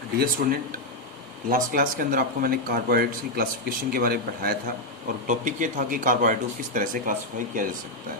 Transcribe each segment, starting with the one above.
Dear student, last class के अंदर आपको मैंने कार्बोहाइड्रेट्स की क्लासिफिकेशन के बारे में पढ़ाया था और टॉपिक ये था कि कार्बोहाइड्रेट को किस तरह से क्लासिफाई किया जा सकता है।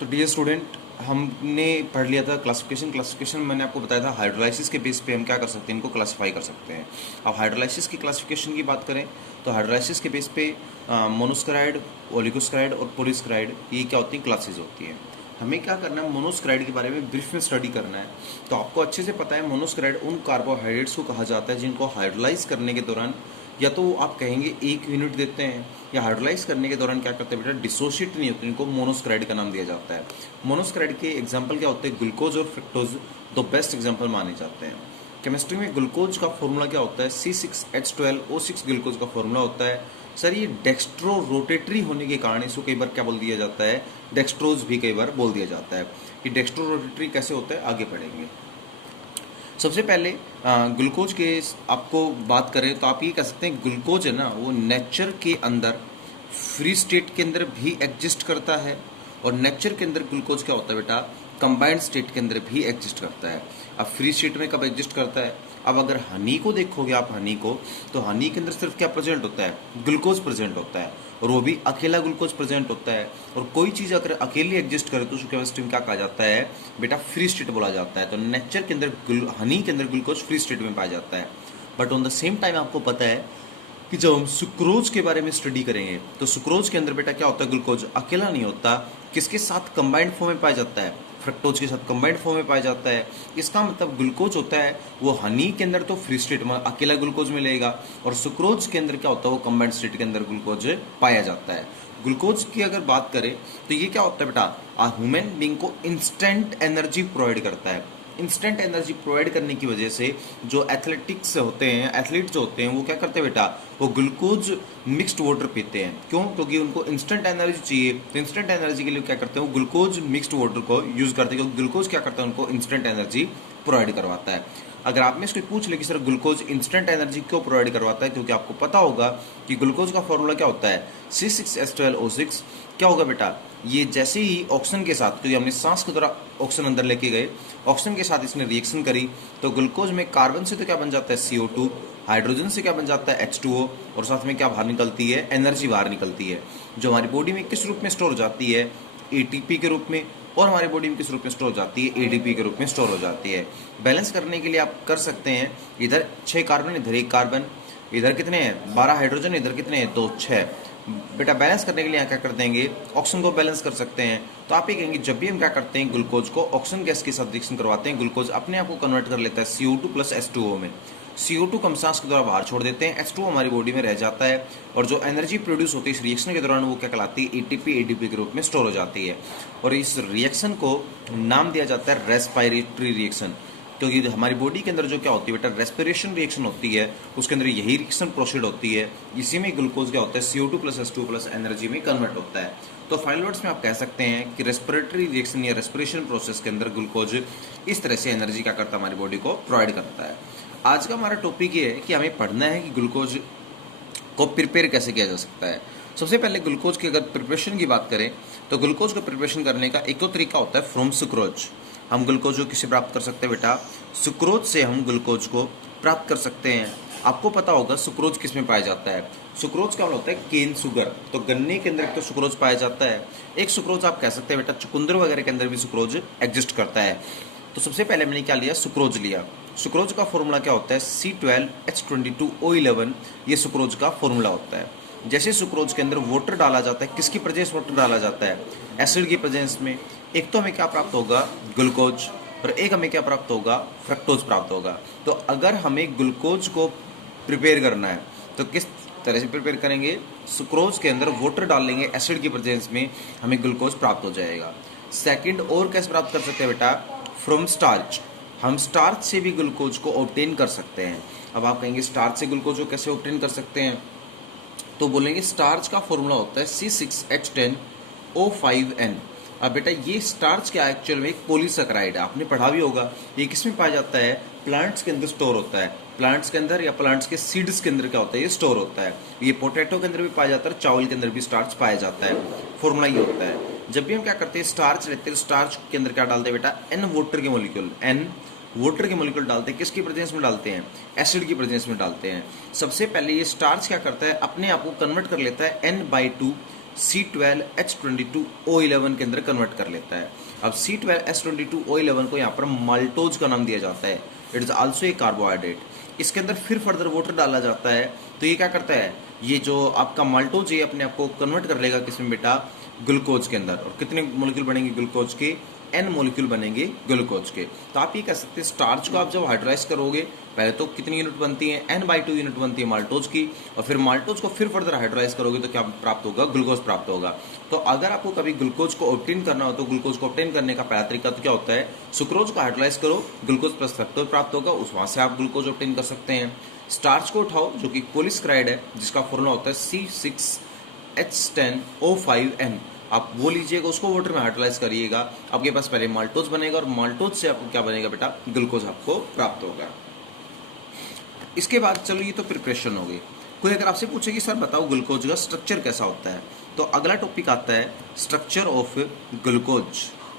तो डियर स्टूडेंट, हमने पढ़ लिया था क्लासिफिकेशन में मैंने आपको बताया था हाइड्रोलाइसिस के बेस पे हम क्या कर सकते हैं, इनको क्लासिफाई कर सकते हैं। अब हाइड्रोलाइसिस की क्लासिफिकेशन की बात करें तो हाइड्रोलाइसिस के बेस पे मोनोस्क्राइड, ओलिगोस्क्राइड और पॉलीस्क्राइड, ये क्या होती हैं, क्लासेज होती हैं। हमें क्या करना है, मोनोस्क्राइड के बारे में ब्रीफ में स्टडी करना है। तो आपको अच्छे से पता है मोनोस्क्राइड उन कार्बोहाइड्रेट्स को कहा जाता है जिनको हाइड्रोलाइज करने के दौरान या तो आप कहेंगे 1 यूनिट देते हैं या हाइड्रोलाइज करने के दौरान क्या करते हैं बेटा, डिसोशिएट नहीं होते, इनको मोनोस्क्राइड का नाम दिया जाता है। मोनोस्क्राइड के एग्जाम्पल क्या होते हैं, ग्लूकोज और फ्रक्टोज दो बेस्ट एग्जाम्पल माने जाते हैं। केमिस्ट्री में ग्लूकोज का फॉर्मूला क्या होता है, C6H12O6 ग्लूकोज का फॉर्मूला होता है। सर ये डेक्स्ट्रो रोटेटरी होने के कारण इसको कई बार क्या बोल दिया जाता है, डेक्स्ट्रोज भी कई बार बोल दिया जाता है। कि डेक्स्ट्रो रोटेटरी कैसे होता है आगे पढ़ेंगे। सबसे पहले ग्लूकोज के आपको बात करें तो आप ये कह सकते हैं ग्लूकोज है ना, वो नेचर के अंदर फ्री स्टेट के अंदर भी एग्जिस्ट करता है और नेचर के अंदर ग्लूकोज क्या होता है बेटा, कंबाइंड स्टेट के अंदर भी एग्जिस्ट करता है। अब फ्री स्टेट में कब एग्जिस्ट करता है, अब अगर हनी को देखोगे आप हनी को, तो हनी के अंदर सिर्फ क्या प्रेजेंट होता है, ग्लूकोज प्रेजेंट होता है और वो भी अकेला ग्लूकोज प्रेजेंट होता है। और कोई चीज़ अगर अकेली एग्जिस्ट करे तो उसको केमिस्ट्री में क्या कहा जाता है बेटा, फ्री स्टेट बोला जाता है। तो नेचर के अंदर हनी के अंदर ग्लूकोज फ्री स्टेट में पाया जाता है। But on the same time आपको पता है कि जब हम सुक्रोज के बारे में स्टडी करेंगे तो सुक्रोज के अंदर बेटा क्या होता है, ग्लूकोज अकेला नहीं होता, किसके साथ कंबाइंड फॉर्म में पाया जाता है, फ्रक्टोज के साथ कंबाइंड फॉर्म में पाया जाता है। इसका मतलब ग्लूकोज होता है वो हनी के अंदर तो फ्री स्टेट में अकेला ग्लूकोज मिलेगा और सुक्रोज के अंदर क्या होता है, वो कंबाइंड स्टेट के अंदर ग्लूकोज पाया जाता है। ग्लूकोज की अगर बात करें तो ये क्या होता है बेटा, ह्यूमन बींग को इंस्टेंट एनर्जी प्रोवाइड करता है। इंस्टेंट एनर्जी प्रोवाइड करने की वजह से जो एथलेटिक्स होते हैं, एथलीट जो होते हैं, वो क्या करते हैं बेटा, वो ग्लूकोज मिक्स्ड वाटर पीते हैं। क्यों, क्योंकि उनको इंस्टेंट एनर्जी चाहिए। तो इंस्टेंट एनर्जी के लिए क्या करते हैं, वो ग्लूकोज मिक्स्ड वाटर को यूज करते हैं, क्योंकि ग्लूकोज क्या करता है, उनको इंस्टेंट एनर्जी प्रोवाइड करवाता है। अगर आप में इसको पूछ ले कि सर ग्लूकोज इंस्टेंट एनर्जी क्यों प्रोवाइड करवाता है, क्योंकि आपको पता होगा कि ग्लूकोज का फॉर्मूला क्या होता है, C6H12O6। क्या होगा बेटा, ये जैसे ही ऑक्सीजन के साथ, क्योंकि हमने सांस के द्वारा ऑक्सीजन अंदर लेके गए, ऑक्सीजन के साथ इसने रिएक्शन करी तो ग्लूकोज में कार्बन से तो क्या बन जाता है, CO2, हाइड्रोजन से क्या बन जाता है, H2O, और साथ में क्या बाहर निकलती है, एनर्जी बाहर निकलती है, जो हमारी बॉडी में किस रूप में स्टोर हो जाती है, ATP के रूप में, और हमारी बॉडी में किस रूप में स्टोर हो जाती है, ADP के रूप में स्टोर हो जाती है। बैलेंस करने के लिए आप कर सकते हैं, इधर 6 कार्बन, इधर 1 कार्बन, इधर कितने हैं 12 हाइड्रोजन, इधर कितने हैं 2, 6। बेटा बैलेंस करने के लिए यहाँ क्या कर देंगे, ऑक्सीजन को बैलेंस कर सकते हैं। तो आप ये कहेंगे जब भी हम क्या करते हैं, ग्लूकोज को ऑक्सीजन गैस के साथ रिएक्शन करवाते हैं, ग्लूकोज अपने आप को कन्वर्ट कर लेता है CO2 प्लस H2O में। CO2 को हम सांस के द्वारा बाहर छोड़ देते हैं, H2O हमारी बॉडी में रह जाता है और जो एनर्जी प्रोड्यूस होती है इस रिएक्शन के दौरान वो क्या कहलाती है, ATP के रूप में स्टोर हो जाती है। और इस रिएक्शन को नाम दिया जाता है रेस्पिरेटरी रिएक्शन, क्योंकि हमारी बॉडी के अंदर जो क्या होती है बेटा, रेस्पिरेशन रिएक्शन होती है, उसके अंदर यही रिएक्शन प्रोसीड होती है। इसी में ग्लूकोज क्या होता है, CO2 plus H2O plus energy में कन्वर्ट होता है। तो फाइनल वर्ड्स में आप कह सकते हैं कि रेस्पिरेटरी रिएक्शन या रेस्पिरेशन प्रोसेस के अंदर ग्लूकोज इस तरह से एनर्जी क्या करता है, हमारी बॉडी को प्रोवाइड करता है। आज का हमारा टॉपिक ये है कि हमें पढ़ना है कि ग्लूकोज को प्रिपेयर कैसे किया जा सकता है। सबसे पहले ग्लूकोज की अगर प्रिपरेशन की बात करें तो ग्लूकोज को प्रिपरेशन करने का एक तो तरीका होता है फ्रॉम सुक्रोज। हम ग्लूकोज को किससे प्राप्त कर सकते हैं बेटा, सुक्रोज से हम ग्लूकोज को प्राप्त कर सकते हैं। आपको पता होगा सुक्रोज किस में पाया जाता है, सुक्रोज क्या होता है, केन शुगर। तो गन्ने के अंदर एक तो सुक्रोज पाया जाता है, एक सुक्रोज आप कह सकते हैं बेटा चुकंदर वगैरह के अंदर भी सुक्रोज एग्जिस्ट करता है। तो सबसे पहले मैंने क्या लिया, सुक्रोज लिया। सुक्रोज का फॉर्मूला क्या होता है, C12H22O11, ये सुक्रोज का फॉर्मूला होता है। जैसे सुक्रोज के अंदर वाटर डाला जाता है, किसकी प्रेजेंस वाटर डाला जाता है, एसिड की प्रेजेंस में, एक तो हमें क्या प्राप्त होगा, ग्लूकोज, और एक हमें क्या प्राप्त होगा, फ्रक्टोज प्राप्त होगा। तो अगर हमें ग्लूकोज को प्रिपेयर करना है तो किस तरह से प्रिपेयर करेंगे, सुक्रोज के अंदर वाटर डाल लेंगे एसिड की प्रेजेंस में, हमें ग्लूकोज प्राप्त हो जाएगा। सेकंड और कैसे प्राप्त कर सकते हैं बेटा, फ्रॉम स्टार्च। हम स्टार्च से भी ग्लूकोज को ऑब्टेन कर सकते हैं। अब आप कहेंगे स्टार्च से ग्लूकोज को कैसे ऑब्टेन कर सकते हैं, तो बोलेंगे स्टार्च का फॉर्मूला होता है C6H10O5N। अब बेटा ये स्टार्च क्या एक्चुअल में एक पॉलीसैकेराइड है, आपने पढ़ा भी होगा। ये किस में पाया जाता है, प्लांट्स के अंदर स्टोर होता है, प्लांट्स के अंदर या प्लांट्स के सीड्स के अंदर क्या होता है, ये स्टोर होता है। ये पोटैटो के अंदर भी पाया जाता है, चावल के अंदर भी स्टार्च पाया जाता है। फॉर्मूला ये होता है। जब भी हम क्या करते हैं स्टार्च लेते हैं, स्टार्च के अंदर क्या डालते हैं बेटा, एन वाटर के मॉलिक्यूल, एन वाटर के मॉलिक्यूल डालते हैं। किसकी प्रेजेंस में डालते हैं, एसिड की प्रेजेंस में डालते हैं। सबसे पहले ये स्टार्च क्या करता है, अपने आप को कन्वर्ट कर लेता है N/2 C12H22O11 के अंदर कन्वर्ट कर लेता है। अब C12H22O11 को यहाँ पर माल्टोज का नाम दिया जाता है। It is also a carbohydrate. इसके अंदर फिर फर्दर वाटर डाला जाता है, तो ये क्या करता है, ये जो आपका माल्टोज ये अपने आप को कन्वर्ट कर लेगा किसमें बेटा, ग्लूकोज के अंदर। और कितने मॉलिक्यूल बनेंगे ग्लूकोज के, एन मॉलिक्यूल बनेंगे ग्लूकोज के। तो आप ये कह सकते हैं स्टार्च को आप जब हाइड्रोलाइज करोगे, पहले तो कितनी यूनिट बनती है, N/2 यूनिट बनती है माल्टोज की, और फिर माल्टोज को फिर फर्दर हाइड्रोलाइज करोगे तो क्या प्राप्त होगा, ग्लूकोज प्राप्त होगा। तो अगर आपको कभी ग्लूकोज को ऑब्टेन करना हो तो ग्लूकोज को ऑब्टेन करने का पहला तरीका तो क्या होता है, सुक्रोज को हाइड्रोलाइज करो, ग्लूकोज प्लस फ्रक्टोज प्राप्त होगा, उस वहां से आप ग्लूकोज ऑब्टेन कर सकते हैं। स्टार्च को उठाओ जो कि पॉलीसेकेराइड है, जिसका फॉर्मूला होता है C6H10O5N, आप वो लीजिएगा, उसको वाटर में हाइड्रोलाइज करिएगा, आपके पास पहले माल्टोज बनेगा, और माल्टोज से आपको क्या बनेगा बेटा, ग्लूकोज आपको प्राप्त होगा। इसके बाद चलो ये तो प्रिपरेशन हो गई। कोई अगर आपसे पूछे कि सर बताओ ग्लूकोज का स्ट्रक्चर कैसा होता है, तो अगला टॉपिक आता है स्ट्रक्चर ऑफ ग्लूकोज।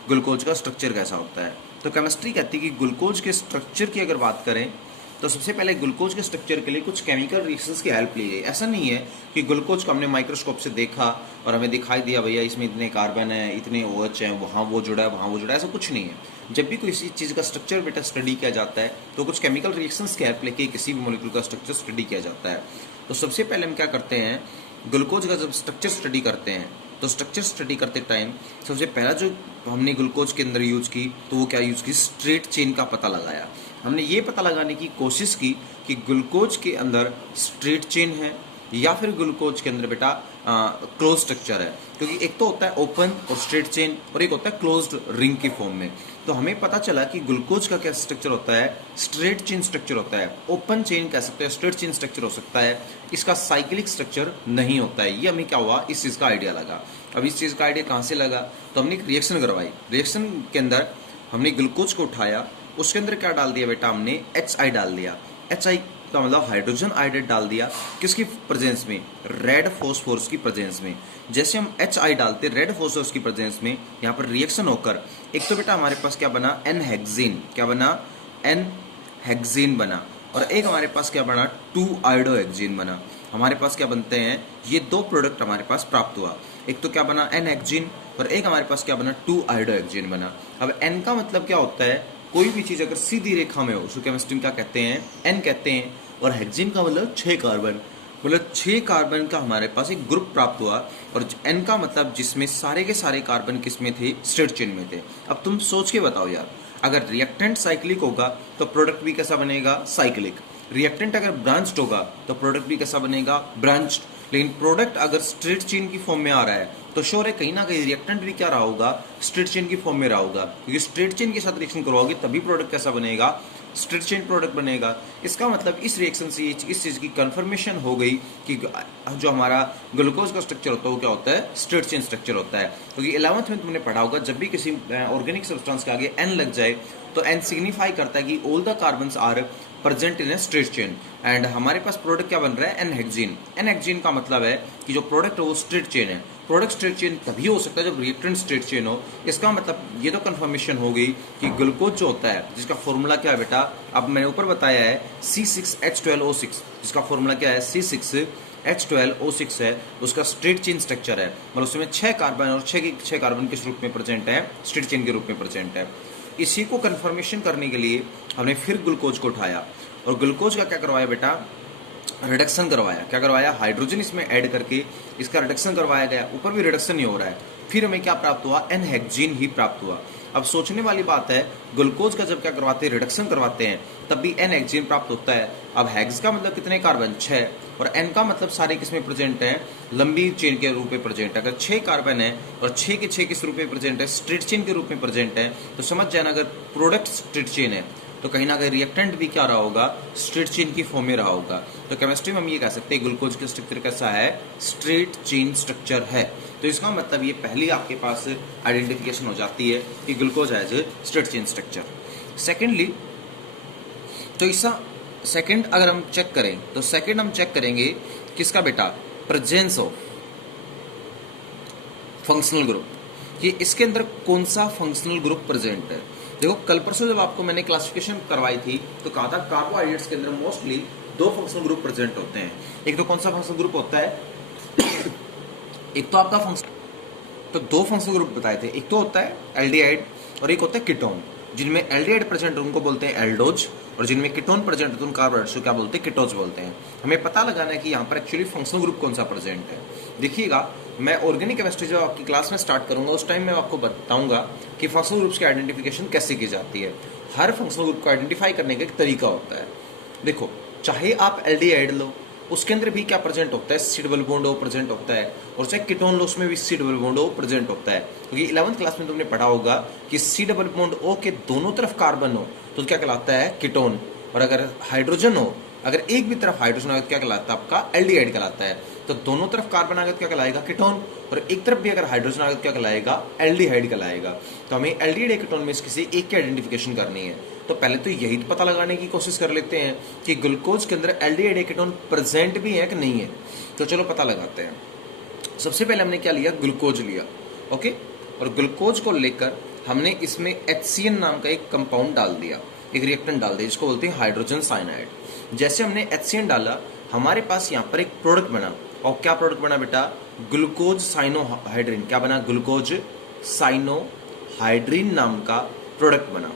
ग्लूकोज का स्ट्रक्चर कैसा होता है, तो केमिस्ट्री कहती है कि ग्लूकोज के स्ट्रक्चर की अगर बात करें तो सबसे पहले ग्लूकोज के स्ट्रक्चर के लिए कुछ केमिकल रिएक्शंस की हेल्प ली गई। ऐसा नहीं है कि ग्लूकोज को हमने माइक्रोस्कोप से देखा और हमें दिखाई दिया भैया इसमें इतने कार्बन है, इतने OH हैं, वहाँ वो जुड़ा है, वहाँ वो जुड़ा है, ऐसा कुछ नहीं है। जब भी किसी चीज़ का स्ट्रक्चर बेटा स्टडी किया जाता है तो कुछ केमिकल रिएक्शंस की हेल्प लेके किसी भी मॉलिक्यूल का स्ट्रक्चर स्टडी किया जाता है। तो सबसे पहले हम क्या करते हैं, ग्लूकोज का जब स्ट्रक्चर स्टडी करते हैं तो स्ट्रक्चर स्टडी करते टाइम सबसे पहला जो हमने ग्लूकोज के अंदर यूज की तो वो क्या यूज की, स्ट्रेट चेन का पता लगाया। हमने ये पता लगाने की कोशिश की कि ग्लूकोज के अंदर स्ट्रेट चेन है या फिर ग्लूकोज के अंदर बेटा क्लोज स्ट्रक्चर है, क्योंकि एक तो होता है ओपन और स्ट्रेट चेन और एक होता है क्लोज्ड रिंग की फॉर्म में। तो हमें पता चला कि ग्लूकोज का क्या स्ट्रक्चर होता है, स्ट्रेट चेन स्ट्रक्चर होता है। ओपन चेन कह सकते हैं, स्ट्रेट चेन स्ट्रक्चर हो सकता है, इसका साइक्लिक स्ट्रक्चर नहीं होता है। ये हमें क्या हुआ, इस चीज़ का आइडिया लगा। अब इस चीज़ का आइडिया कहाँ से लगा, तो हमने एक रिएक्शन करवाई। रिएक्शन के अंदर हमने ग्लूकोज को उठाया, उसके अंदर क्या डाल दिया बेटा, हमने HI डाल दिया। HI का मतलब हाइड्रोजन आयोडाइड डाल दिया, किसकी प्रेजेंस में, रेड फॉस्फोरस की प्रेजेंस में। जैसे हम HI डालते रेड फॉस्फोरस की प्रेजेंस में, यहाँ पर रिएक्शन होकर एक तो बेटा हमारे पास क्या बना, N-हेक्सेन, क्या बना, N-हेक्सेन बना, और एक हमारे पास क्या बना, 2-आयोडोहेक्सेन बना। हमारे पास क्या बनते हैं, ये दो प्रोडक्ट हमारे पास प्राप्त हुआ। एक तो क्या बना, N-हेक्सेन, और एक हमारे पास क्या बना, 2-आयोडोहेक्सेन बना। अब N का मतलब क्या होता है, कोई भी चीज़ अगर सीधी रेखा में हो उसको केमिस्ट्री में क्या कहते हैं, N कहते हैं। और हेक्सेन का मतलब 6 कार्बन, मतलब 6 कार्बन का हमारे पास एक ग्रुप प्राप्त हुआ। और N का मतलब जिसमें सारे के सारे कार्बन किस में थे, स्ट्रेट चेन में थे। अब तुम सोच के बताओ यार, अगर रिएक्टेंट साइक्लिक होगा तो प्रोडक्ट भी कैसा बनेगा, साइक्लिक। रिएक्टेंट अगर ब्रांच्ड होगा तो प्रोडक्ट भी कैसा बनेगा, ब्रांच्ड। लेकिन प्रोडक्ट अगर स्ट्रेट चेन की फॉर्म में आ रहा है तो श्योर है कहीं ना कहीं रिएक्टेंट भी क्या रहा होगा, स्ट्रेट चेन की फॉर्म में रहा होगा, क्योंकि स्ट्रेट चेन के साथ रिएक्शन करवाओगे तभी प्रोडक्ट कैसा बनेगा, स्ट्रेट चेन प्रोडक्ट बनेगा। इसका मतलब इस रिएक्शन से इस चीज़ की कंफर्मेशन हो गई कि जो हमारा ग्लूकोज का स्ट्रक्चर होता है वो क्या होता है, स्ट्रेट चेन स्ट्रक्चर होता है। क्योंकि 11th में तुमने पढ़ा होगा, जब भी किसी ऑर्गेनिक सब्सटेंस के आगे N लग जाए तो N सिग्निफाई करता है कि all the carbons are present in a straight chain. And हमारे पास प्रोडक्ट क्या बन रहा है, N-हेक्सेन। N-हेक्सेन का मतलब है कि जो प्रोडक्ट है वो स्ट्रेट चेन है। प्रोडक्ट स्ट्रेट चेन तभी हो सकता है जब रिएक्टेंट स्ट्रेट चेन हो। इसका मतलब ये तो कंफर्मेशन हो गई कि ग्लूकोज जो होता है, जिसका फॉर्मूला क्या है बेटा, अब मैंने ऊपर बताया है C6H12O6, जिसका फॉर्मूला क्या है, C6H12O6 है, उसका स्ट्रेट चेन स्ट्रक्चर है। मतलब उसमें 6 कार्बन और 6 कार्बन किस रूप में प्रेजेंट है, स्ट्रेट चेन के रूप में प्रेजेंट है। इसी को कंफर्मेशन करने के लिए हमने फिर ग्लूकोज को उठाया और ग्लूकोज का क्या करवाया बेटा, रिडक्शन करवाया। क्या करवाया, हाइड्रोजन इसमें ऐड करके इसका रिडक्शन करवाया गया। ऊपर भी रिडक्शन ही हो रहा है, फिर हमें क्या प्राप्त हुआ, N-हेक्सेन ही प्राप्त हुआ। अब सोचने वाली बात है, ग्लूकोज का जब क्या करवाते हैं, रिडक्शन करवाते हैं, तब भी N-हेक्सेन प्राप्त होता है। अब हेक्स का मतलब कितने कार्बन, 6, और N का मतलब सारे किसमें प्रेजेंट है, लंबी चेन के रूप में प्रेजेंट है। अगर 6 कार्बन है और 6 के 6 किस रूप में प्रेजेंट है, स्ट्रेट चेन के रूप में प्रेजेंट है, तो समझ जाना अगर प्रोडक्ट स्ट्रेट चेन है तो कहीं ना कहीं रिएक्टेंट भी क्या रहा होगा, स्ट्रेट चेन की फॉर्म में रहा होगा। तो केमिस्ट्री में हम ये कह सकते हैं ग्लूकोज का स्ट्रक्चर कैसा है, स्ट्रेट चेन स्ट्रक्चर है। तो इसका मतलब ये पहली आपके पास आइडेंटिफिकेशन हो जाती है कि glucose has a straight chain structure. Secondly, तो इसका सेकेंड अगर हम चेक करें तो सेकेंड हम चेक करेंगे किसका बेटा, प्रेजेंस ऑफ फंक्शनल ग्रुप। कि इसके अंदर कौन सा फंक्शनल ग्रुप प्रेजेंट है। देखो कल परसों जब आपको मैंने क्लासिफिकेशन करवाई थी तो कहा था कार्बोहाइड्रेट्स के अंदर मोस्टली दो फंक्शनल ग्रुप प्रेजेंट होते हैं। एक तो कौन सा फंक्शनल ग्रुप होता है, एक तो आपका फंक्शन, तो दो फंक्शनल ग्रुप बताए थे, एक तो होता है एल्डिहाइड और एक होता है कीटोन। जिनमें एल्डिहाइड प्रेजेंट उनको बोलते हैं एल्डोज, और जिनमें कीटोन प्रेजेंट है तो उन कार्बोहाइड्रेट्स को क्या बोलते हैं, कीटोज बोलते हैं। हमें पता लगाना है कि यहाँ पर एक्चुअली फंक्शनल ग्रुप कौन सा प्रेजेंट है। देखिएगा मैं ऑर्गेनिक केमिस्ट्री जब आपकी क्लास में स्टार्ट करूंगा उस टाइम मैं आपको बताऊंगा कि फंक्शनल ग्रुप्स की आइडेंटिफिकेशन कैसे की जाती है। हर फंक्शनल ग्रुप को आइडेंटिफाई करने का एक तरीका होता है। देखो चाहे आप एल्डिहाइड लो उसके अंदर भी क्या प्रेजेंट होता है, C double bond O present होता है, और चाहे कीटोन लो उसमें भी C double bond O present होता है। क्योंकि 11th क्लास में तुमने पढ़ा होगा कि सी डबल बॉन्ड ओ के दोनों तरफ कार्बन हो तो क्या कहलाता है, कीटोन। और अगर हाइड्रोजन हो, अगर एक भी तरफ हाइड्रोजन हो क्या कहलाता है, आपका एल्डिहाइड कहलाता है। तो दोनों तरफ कार्बन आ गया क्या कहलाएगा, कीटोन, और एक तरफ भी अगर हाइड्रोजन आ गया क्या कहलाएगा, एल्डिहाइड कहलाएगा। तो हमें एल्डिहाइड कीटोन में किसी एक की आइडेंटिफिकेशन करनी है। तो पहले तो यही पता लगाने की कोशिश कर लेते हैं कि ग्लूकोज के अंदर एल्डिहाइड कीटोन प्रेजेंट भी है कि नहीं है। तो चलो पता लगाते हैं। सबसे पहले हमने क्या लिया, ग्लूकोज लिया, ओके। और ग्लूकोज को लेकर हमने इसमें HCN नाम का एक कंपाउंड डाल दिया, एक रिएक्टेंट डाल दिया जिसको बोलते हैं हाइड्रोजन साइनाइड। जैसे हमने HCN डाला हमारे पास यहाँ पर एक प्रोडक्ट बना, और क्या प्रोडक्ट बना बेटा, ग्लूकोज साइनोहाइड्रिन। क्या बना, ग्लूकोज साइनोहाइड्रिन नाम का प्रोडक्ट बना।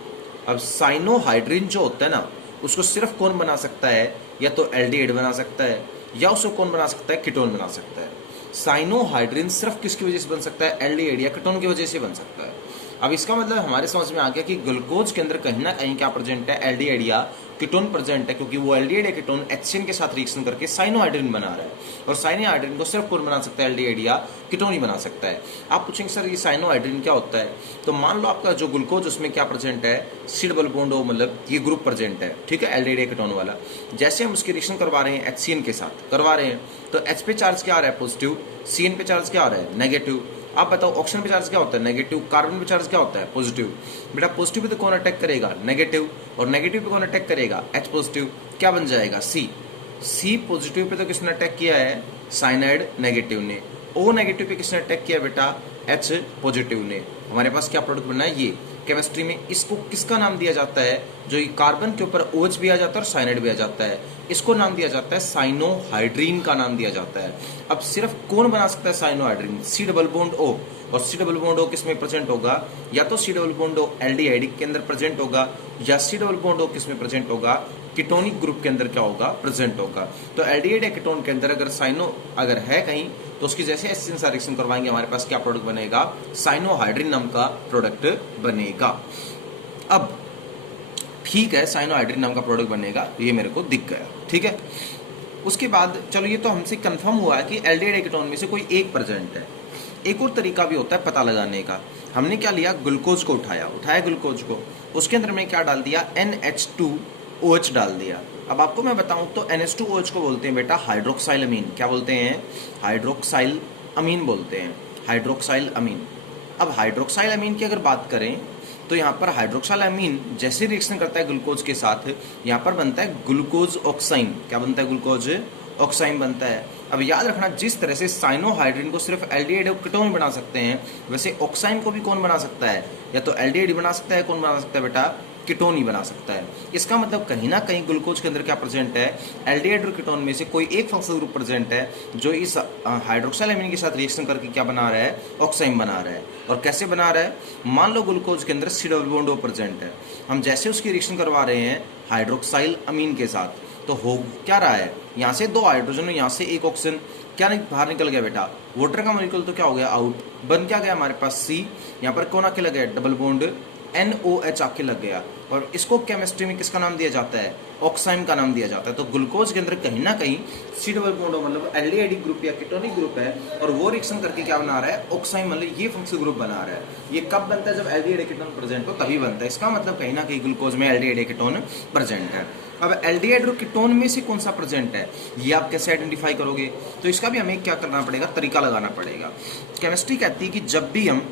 अब साइनोहाइड्रिन जो होता है ना उसको सिर्फ कौन बना सकता है, या तो एल्डिहाइड बना सकता है या उसको कौन बना सकता है, कीटोन बना सकता है। साइनोहाइड्रिन सिर्फ किसकी वजह से बन सकता है, एल्डिहाइड या कीटोन की वजह से बन सकता है। अब इसका मतलब हमारे समझ में आ गया कि ग्लूकोज के अंदर कहीं ना कहीं क्या प्रेजेंट है, एल्डिहाइड या कीटोन प्रेजेंट है, क्योंकि वो एल्डिहाइड या कीटोन HCN के साथ रिएक्शन करके साइनोहाइड्रिन बना रहा है। और साइनोहाइड्रिन को सिर्फ कौन बना सकता है, एल्डिहाइड या कीटोन ही बना सकता है। आप पूछेंगे सर ये साइनोहाइड्रिन क्या होता है, तो मान लो आपका जो ग्लूकोज उसमें क्या प्रेजेंट है, सी डबल बॉन्ड ओ, मतलब ये ग्रुप प्रेजेंट है, ठीक है, एल्डिहाइड या कीटोन वाला। जैसे हम उसकी रिएक्शन करवा रहे हैं HCN के साथ करवा रहे हैं, तो H पे चार्ज क्या आ रहा है, पॉजिटिव, CN पे चार्ज क्या आ रहा है, नेगेटिव। आप बताओ ऑक्सीजन पे चार्ज क्या होता है, नेगेटिव, कार्बन पे चार्ज क्या होता है, पॉजिटिव। बेटा पॉजिटिव पे तो कौन अटैक करेगा, नेगेटिव, और नेगेटिव पे कौन अटैक करेगा, H पॉजिटिव। क्या बन जाएगा, C पॉजिटिव पे तो किसने अटैक किया है, साइनाइड नेगेटिव ने। O नेगेटिव पे किसने अटैक किया बेटा, H पॉजिटिव ने। हमारे पास क्या प्रोडक्ट बना है, ये केमिस्ट्री में इसको किसका नाम दिया जाता है, जो ये कार्बन के ऊपर OH भी आ जाता है और साइनाइड भी आ जाता है, इसको नाम दिया जाता है साइनोहाइड्रिन का नाम दिया जाता है। अब सिर्फ कौन बना सकता है cyanohydrin, C double bond O। और सी डबल बॉन्ड O किस में प्रेजेंट होगा, या तो C double bond O aldehyde के अंदर प्रेजेंट होगा, या सी डबल बॉन्ड O किस में प्रेजेंट होगा, कीटोनिक ग्रुप के अंदर क्या होगा, प्रेजेंट होगा। तो एल्डिहाइड या कीटोन के अंदर अगर साइनो अगर है कहीं तो उसकी जैसे HCN से रिएक्शन करवाएंगे हमारे पास क्या प्रोडक्ट बनेगा, साइनोहाइड्रिन नाम का प्रोडक्ट बनेगा। अब ठीक है, साइनोहाइड्रिन नाम का प्रोडक्ट बनेगा, ये मेरे को दिख गया, ठीक है। उसके बाद चलो ये तो हमसे कंफर्म हुआ है कि एल्डिहाइड या कीटोन में से कोई एक प्रेजेंट है। एक और तरीका भी होता है पता लगाने का। हमने क्या लिया, ग्लूकोज को उठाया ग्लूकोज को, उसके अंदर में क्या डाल दिया, NH2OH डाल दिया। अब आपको मैं बताऊं तो NH2OH को बोलते हैं बेटा हाइड्रोक्साइल अमीन। क्या बोलते हैं, हाइड्रोक्साइल अमीन बोलते हैं, हाइड्रोक्साइल अमीन। अब हाइड्रोक्साइल अमीन की अगर बात करें तो यहाँ पर हाइड्रोक्साइल अमीन जैसे रिएक्शन करता है ग्लूकोज के साथ, यहाँ पर बनता है ग्लूकोज ऑक्साइन। क्या बनता है, ग्लूकोज ऑक्साइन बनता है। अब याद रखना जिस तरह से साइनोहाइड्रिन को सिर्फ एल्डिहाइड और कीटोन बना सकते हैं, वैसे ऑक्साइन को भी कौन बना सकता है, या तो एल्डिहाइड बना सकता है, कौन बना सकता है बेटा, कीटोन ही बना सकता है। इसका मतलब कहीं ना कहीं ग्लूकोज के अंदर क्या प्रेजेंट है, एल्डिहाइड और कीटोन में से कोई एक फंक्शनल ग्रुप प्रेजेंट है जो इस हाइड्रोक्साइल अमीन के साथ रिएक्शन करके क्या बना रहा है, ऑक्साइन बना रहा है। और कैसे बना रहा है, मान लो ग्लूकोज के अंदर C double bond O present है, हम जैसे उसकी रिएक्शन करवा रहे हैं हाइड्रोक्साइल अमीन के साथ, तो हो क्या रहा है, यहाँ से 2 हाइड्रोजन और यहाँ से 1 ऑक्सीजन, क्या बाहर निकल गया बेटा, वाटर का मॉलिक्यूल तो क्या हो गया, आउट। बन क्या गया हमारे पास C, यहाँ पर कौन आके लग गया, डबल बॉन्ड NOH आके लग गया। और इसको केमिस्ट्री में किसका नाम दिया जाता है, ऑक्साइन का नाम दिया जाता है। तो ग्लूकोज के अंदर कहीं ना कहीं सी डबल बॉन्ड मतलब एल्डिहाइड ग्रुप या कीटोनिक ग्रुप है, और वो रिएक्शन करके क्या बना रहा है, ऑक्साइन, मतलब ये फंक्शनल ग्रुप बना रहा है। ये कब बनता है, जब एल्डिहाइड कीटोन प्रेजेंट हो तभी बनता है। इसका मतलब कहीं ना कहीं ग्लूकोज में एल्डिहाइड कीटोन प्रेजेंट है। अब एल्डिहाइड और कीटोन में से कौन सा प्रेजेंट है, ये आप कैसे आइडेंटिफाई करोगे, तो इसका भी हमें क्या करना पड़ेगा, तरीका लगाना पड़ेगा। केमिस्ट्री कहती है कि जब भी हम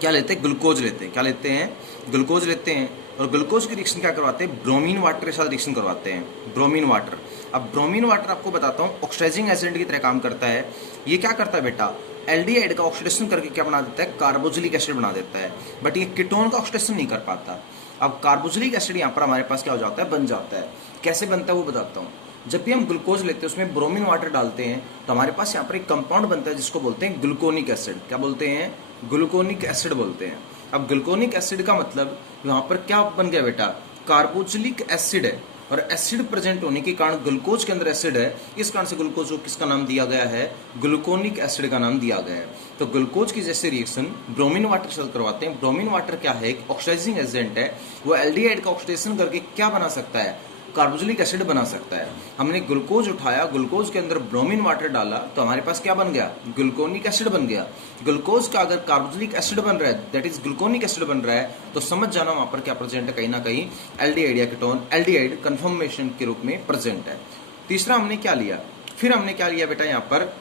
क्या लेते हैं, ग्लूकोज लेते हैं, क्या लेते हैं, ग्लूकोज लेते हैं, और ग्लूकोज की रिएक्शन क्या करवाते हैं, ब्रोमीन वाटर के साथ रिएक्शन करवाते हैं, ब्रोमीन वाटर। अब ब्रोमीन वाटर आपको बताता हूँ ऑक्सीडाइजिंग एजेंट की तरह काम करता है। ये क्या करता है बेटा, एल्डिहाइड का ऑक्सीडेशन करके क्या बना देता है, कार्बोक्सिलिक एसिड बना देता है, बट ये कीटोन का ऑक्सीडेशन नहीं कर पाता। अब कार्बोक्सिलिक एसिड यहाँ पर हमारे पास क्या हो जाता है, बन जाता है। कैसे बनता है वो बताता हूँ। जब भी हम ग्लूकोज लेते हैं उसमें ब्रोमीन वाटर डालते हैं तो हमारे पास यहाँ पर एक कंपाउंड बनता है जिसको बोलते हैं ग्लूकोनिक एसिड। क्या बोलते हैं, ग्लूकोनिक एसिड बोलते हैं। अब ग्लूकोनिक एसिड का मतलब यहाँ पर क्या बन गया बेटा, कार्बोक्सिलिक एसिड है, और एसिड प्रेजेंट होने के कारण ग्लूकोज के अंदर एसिड है, इस कारण से ग्लूकोज को किसका नाम दिया गया है, ग्लूकोनिक एसिड का नाम दिया गया है। तो ग्लूकोज की जैसे रिएक्शन ब्रोमीन वाटर से करवाते हैं। ब्रोमीन वाटर क्या है, एक ऑक्सीडाइजिंग एजेंट है, वो एल्डिहाइड का ऑक्सीडेशन करके क्या बना सकता है, कार्बोक्सिलिक एसिड बना सकता है। हमने ग्लूकोज उठाया, ग्लूकोज के अंदर ब्रोमीन वाटर डाला तो हमारे पास क्या बन गया, ग्लूकोनिक एसिड बन गया। ग्लूकोज का अगर कार्बोक्सिलिक एसिड बन रहा है, दैट इज ग्लूकोनिक एसिड बन रहा है, तो समझ जाना वहां पर क्या प्रेजेंट है, कहीं ना कहीं एल्डिहाइड या कीटोन, एल्डिहाइड कन्फर्मेशन के रूप में प्रेजेंट है। तीसरा हमने क्या लिया, फिर हमने क्या लिया बेटा, यहाँ पर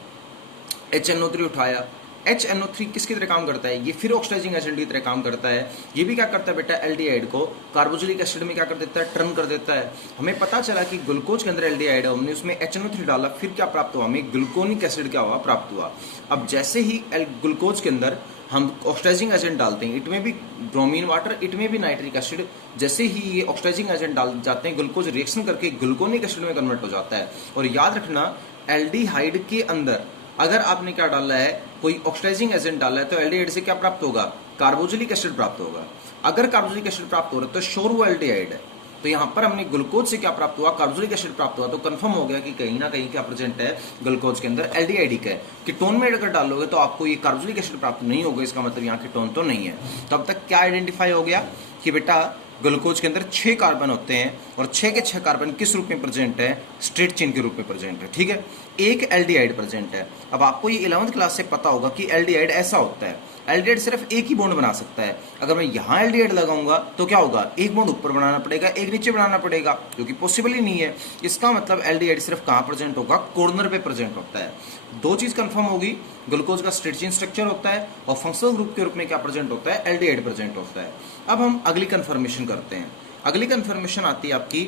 HNO3 उठाया। HNO3 किसकी तरह काम करता है, ये फिर ऑक्सीडाइजिंग एजेंट की तरह काम करता है। ये भी क्या करता है बेटा, एल्डिहाइड को कार्बोक्सिलिक एसिड में क्या कर देता है, टर्न कर देता है। हमें पता चला कि ग्लूकोज के अंदर एल्डिहाइड है, हमने उसमें HNO3 डाला, फिर क्या प्राप्त हुआ, हमें ग्लूकोनिक एसिड क्या हुआ, प्राप्त हुआ। अब जैसे ही ग्लूकोज के अंदर हम ऑक्सीडाइजिंग एजेंट डालते हैं, इट में भी ब्रोमीन वाटर, इट में भी नाइट्रिक एसिड, जैसे ही ये ऑक्सीडाइजिंग एजेंट डाल जाते हैं, ग्लूकोज रिएक्शन करके ग्लूकोनिक एसिड में कन्वर्ट हो जाता है। और याद रखना, एल्डिहाइड के अंदर अगर आपने क्या डाला है, कोई ऑक्सीडाइजिंग एजेंट डाला है, तो एल्डिहाइड से क्या प्राप्त होगा, कार्बोक्सिलिक एसिड प्राप्त होगा। अगर कार्बोक्सिलिक एसिड प्राप्त हो रहा है तो श्योर वो एल्डिहाइड है। तो यहाँ पर हमने ग्लूकोज से क्या प्राप्त हुआ, कार्बोक्सिलिक एसिड प्राप्त हुआ, तो कंफर्म हो गया कि कहीं ना कहीं क्या प्रेजेंट है, ग्लूकोज के अंदर एल्डिहाइड है। कीटोन में अगर डालोगे तो आपको ये कार्बोक्सिलिक एसिड प्राप्त नहीं होगा, इसका मतलब यहाँ कीटोन तो नहीं है। तो अब तक क्या आइडेंटिफाई हो गया कि बेटा ग्लूकोज के अंदर 6 कार्बन होते हैं, और 6 के 6 कार्बन किस रूप में प्रेजेंट है, स्ट्रेट चेन के रूप में प्रेजेंट है। ठीक है, एक एल्डिहाइड प्रेजेंट है। अब आपको ये 11वीं क्लास से पता होगा कि एल्डिहाइड ऐसा होता है, एल्डिहाइड सिर्फ एक ही बॉन्ड बना सकता है। अगर मैं यहाँ एल्डिहाइड लगाऊंगा तो क्या होगा, एक बॉन्ड ऊपर बनाना पड़ेगा, एक नीचे बनाना पड़ेगा, क्योंकि पॉसिबल ही नहीं है। इसका मतलब एल्डिहाइड सिर्फ कहाँ प्रेजेंट होगा, कॉर्नर पे प्रेजेंट होता है। दो चीज कंफर्म होगी, ग्लूकोज का स्ट्रेट चेन स्ट्रक्चर होता है, और फंक्शनल ग्रुप के रूप में क्या प्रेजेंट होता है, एल्डिहाइड प्रेजेंट होता है। अब हम अगली कंफर्मेशन करते हैं। अगली कंफर्मेशन आती है आपकी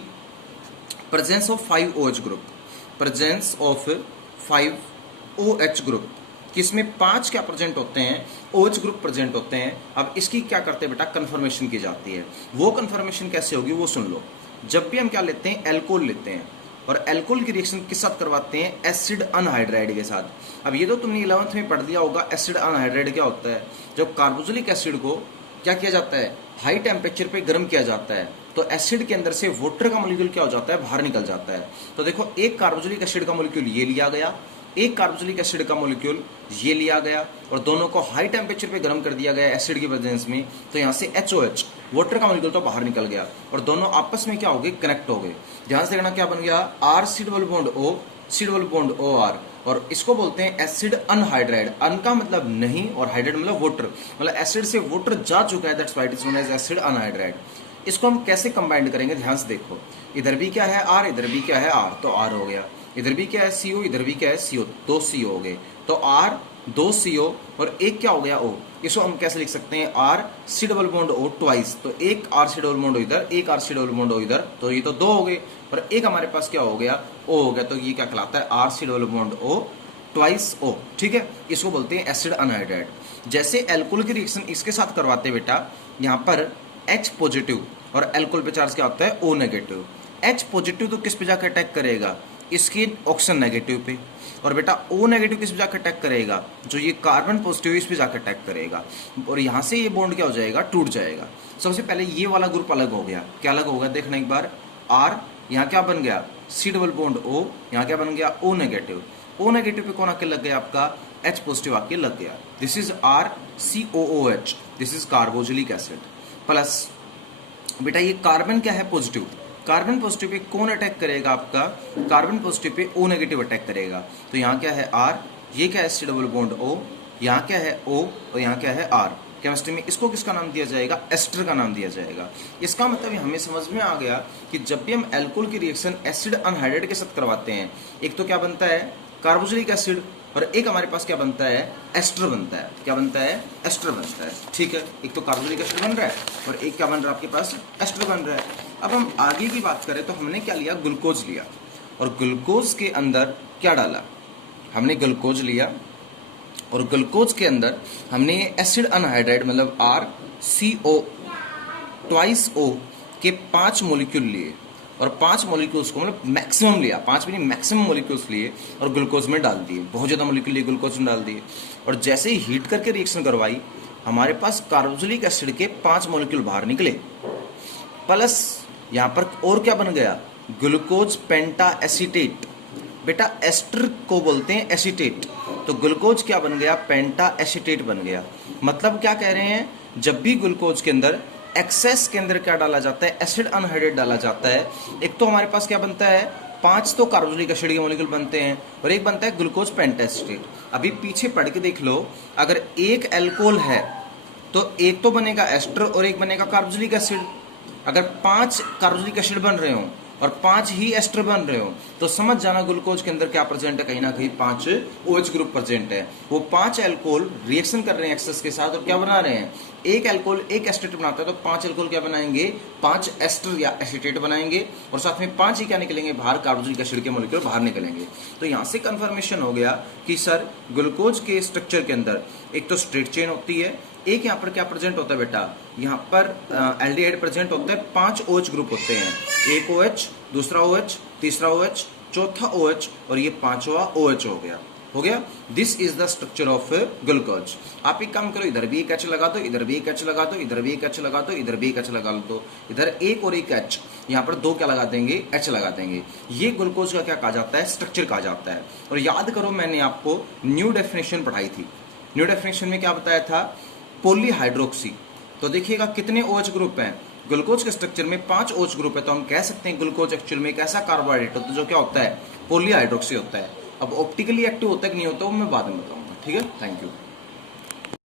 presence of 5OH group, presence of 5OH group, किसमें 5 क्या प्रेजेंट होते हैं, OH ग्रुप प्रेजेंट होते हैं। अब इसकी क्या करते हैं बेटा, कंफर्मेशन की जाती है। वो कंफर्मेशन कैसे होगी वो सुन लो। जब भी हम क्या लेते हैं, एल्कोहल लेते हैं, और एल्कोहल की रिएक्शन किस साथ करवाते हैं, एसिड अनहाइड्राइड के साथ। अब ये तो तुमने 11वीं में पढ़ दिया होगा, एसिड अनहाइड्राइड क्या होता है। जब कार्बोक्सिलिक एसिड को क्या किया जाता है, हाई टेम्परेचर पे गर्म किया जाता है, तो एसिड के अंदर से वाटर का मॉलिक्यूल क्या हो जाता है, बाहर निकल जाता है। तो देखो, एक कार्बोक्सिलिक एसिड का मॉलिक्यूल ये लिया गया, एक कार्बोक्सिलिक एसिड का मॉलिक्यूल ये लिया गया, और दोनों को हाई टेम्परेचर पे गर्म कर दिया गया एसिड की प्रेजेंस में। तो यहाँ से HOH वाटर का मॉलिक्यूल तो बाहर निकल गया, और दोनों आपस में क्या हो गए, कनेक्ट हो गए। ध्यान से देखना क्या बन गया, R C double bond O, C double bond OR, और इसको बोलते हैं एसिड अनहाइड्राइड। अन का मतलब नहीं, और हाइड्राइड मतलब वाटर, मतलब एसिड से वाटर जा चुका है, that's why it is known as acid anhydride. इसको हम कैसे कंबाइंड करेंगे, ध्यान से देखो। इधर भी क्या है R, इधर भी क्या है R, तो R हो गया। इधर भी क्या है CO, इधर भी क्या है CO, 2 CO हो गए। तो R 2 CO और एक क्या हो गया O। इसको हम कैसे लिख सकते हैं, R C double bond O twice, तो एक R C double bond O इधर, एक R C double bond O इधर, तो ये तो 2 हो गए, और एक हमारे पास क्या हो गया, O हो गया। तो ये क्या कहलाता है, R C double bond O twice O। ठीक है, इसको बोलते हैं एसिड अनहाइड्राइड। जैसे एल्कोहल की रिएक्शन इसके साथ करवाते हैं बेटा, यहाँ पर H पॉजिटिव, और एल्कोहल पे चार्ज क्या होता है, O नेगेटिव। H पॉजिटिव तो किस पे जाकर अटैक करेगा, इसकी ऑक्सीजन नेगेटिव पे, और बेटा O नेगेटिव किस पे जाकर अटैक करेगा, जो ये कार्बन पॉजिटिव इस पे जाकर अटैक करेगा, और यहाँ से ये बॉन्ड क्या हो जाएगा, टूट जाएगा। सबसे पहले ये वाला ग्रुप अलग हो गया, क्या अलग होगा देखना एक बार, R यहाँ क्या बन गया, C डबल बॉन्ड O, यहाँ क्या बन गया, O नेगेटिव। O नेगेटिव पे कौन आके लग गया आपका, H पॉजिटिव आके लग गया। This is RCOOH, this is carboxylic acid. Plus बेटा ये कार्बन क्या है, पॉजिटिव, कार्बन पॉजिटिव पे कौन अटैक करेगा आपका, carbon positive pay O negative attack करेगा। तो यहाँ क्या है R, ये क्या है C डबल बॉन्ड O, यहाँ क्या है O, और यहाँ क्या है R। केमिस्ट्री में इसको किसका नाम दिया जाएगा, एस्टर का नाम दिया जाएगा। इसका मतलब हमें समझ में आ गया कि जब भी हम एल्कोहल की रिएक्शन एसिड अनहाइड्राइड के साथ करवाते हैं, एक तो क्या बनता है, कार्बोक्सिलिक एसिड, और एक हमारे पास क्या बनता है, एस्टर बनता है। क्या बनता है, एस्टर बनता है। ठीक है, एक तो कार्बोक्सिलिक एसिड बन रहा है, और एक क्या बन रहा है आपके पास, एस्टर बन रहा है। अब हम आगे की बात करें तो हमने क्या लिया, ग्लूकोज लिया, और ग्लूकोज के अंदर क्या डाला, हमने ग्लूकोज लिया, और ग्लूकोज के अंदर हमने ये एसिड अनहाइड्राइड मतलब RCO ट्वाइस O के 5 मॉलिक्यूल लिए और 5 मॉलिक्यूल्स को मतलब मैक्सिमम लिया, 5 भी नहीं मैक्सिमम मॉलिक्यूल्स लिए और ग्लूकोज में डाल दिए, बहुत ज़्यादा मॉलिक्यूल लिए ग्लूकोज में डाल दिए और जैसे ही हीट करके रिएक्शन करवाई हमारे पास कार्बोक्सिलिक एसिड के 5 मॉलिक्यूल बाहर निकले, प्लस यहाँ पर और क्या बन गया, ग्लूकोज पेंटा एसीटेट। बेटा एस्टर को बोलते हैं एसीटेट, तो ग्लूकोज क्या बन गया, पेंटा एसीटेट बन गया। मतलब क्या कह रहे हैं, जब भी ग्लूकोज के अंदर एक्सेस के अंदर क्या डाला जाता है, एसिड अनहाइड्रेट डाला जाता है, एक तो हमारे पास क्या बनता है, 5 तो कार्बोक्सिलिक एसिड के मॉलिक्यूल बनते हैं और एक बनता है ग्लूकोज पेंटाएसिटेट। अभी पीछे पढ़ के देख लो, अगर एक एल्कोहल है तो एक तो बनेगा एस्टर और एक बनेगा कार्बोक्सिलिक एसिड। अगर 5 कार्बोक्सिलिक एसिड बन रहे हो और 5 ही एस्टर बन रहे हो तो समझ जाना ग्लूकोज के अंदर क्या प्रेजेंट है, कहीं ना कहीं 5 OH ग्रुप प्रेजेंट है। वो 5 अल्कोहल रिएक्शन कर रहे हैं एक्सेस के साथ और क्या बना रहे हैं, एक अल्कोहल एक एस्टेट बनाता है तो 5 अल्कोहल क्या बनाएंगे, 5 एस्टर या एसीटेट बनाएंगे और साथ में 5 ही क्या निकलेंगे बाहर, कार्बोक्सिलिक एसिड के मॉलिक्यूल बाहर निकलेंगे। तो यहाँ से कंफर्मेशन हो गया कि सर ग्लूकोज के स्ट्रक्चर के अंदर एक तो स्ट्रेट चेन होती है, एक यहाँ पर क्या प्रेजेंट होता है बेटा, यहाँ पर एल्डिहाइड प्रेजेंट होता है, 5 OH ग्रुप होते हैं, एक OH, दूसरा OH, तीसरा OH, चौथा OH और ये 5वां OH हो गया। This is the structure of glucose. आप एक काम करो, इधर भी एक H लगा दो, इधर भी एक H लगा दो, इधर भी एक H लगा दो, इधर भी एक H लगा दो, इधर एक और एक H, यहाँ पर 2 क्या लगा देंगे, H लगा देंगे। ये ग्लूकोज का क्या कहा जाता है, स्ट्रक्चर कहा जाता है। और याद करो मैंने आपको न्यू डेफिनेशन पढ़ाई थी, न्यू डेफिनेशन में क्या बताया था, पॉलीहाइड्रोक्सी। तो देखिएगा कितने OH ग्रुप हैं, ग्लूकोज के स्ट्रक्चर में 5 OH ग्रुप है, तो हम कह सकते हैं ग्लूकोज एक्चुअल में एक ऐसा कार्बोहाइड्रेट होता है जो क्या होता है, पॉलीहाइड्रोक्सी होता है। अब ऑप्टिकली एक्टिव होता है कि नहीं होता वो मैं बाद में बताऊंगा, ठीक है। Thank you.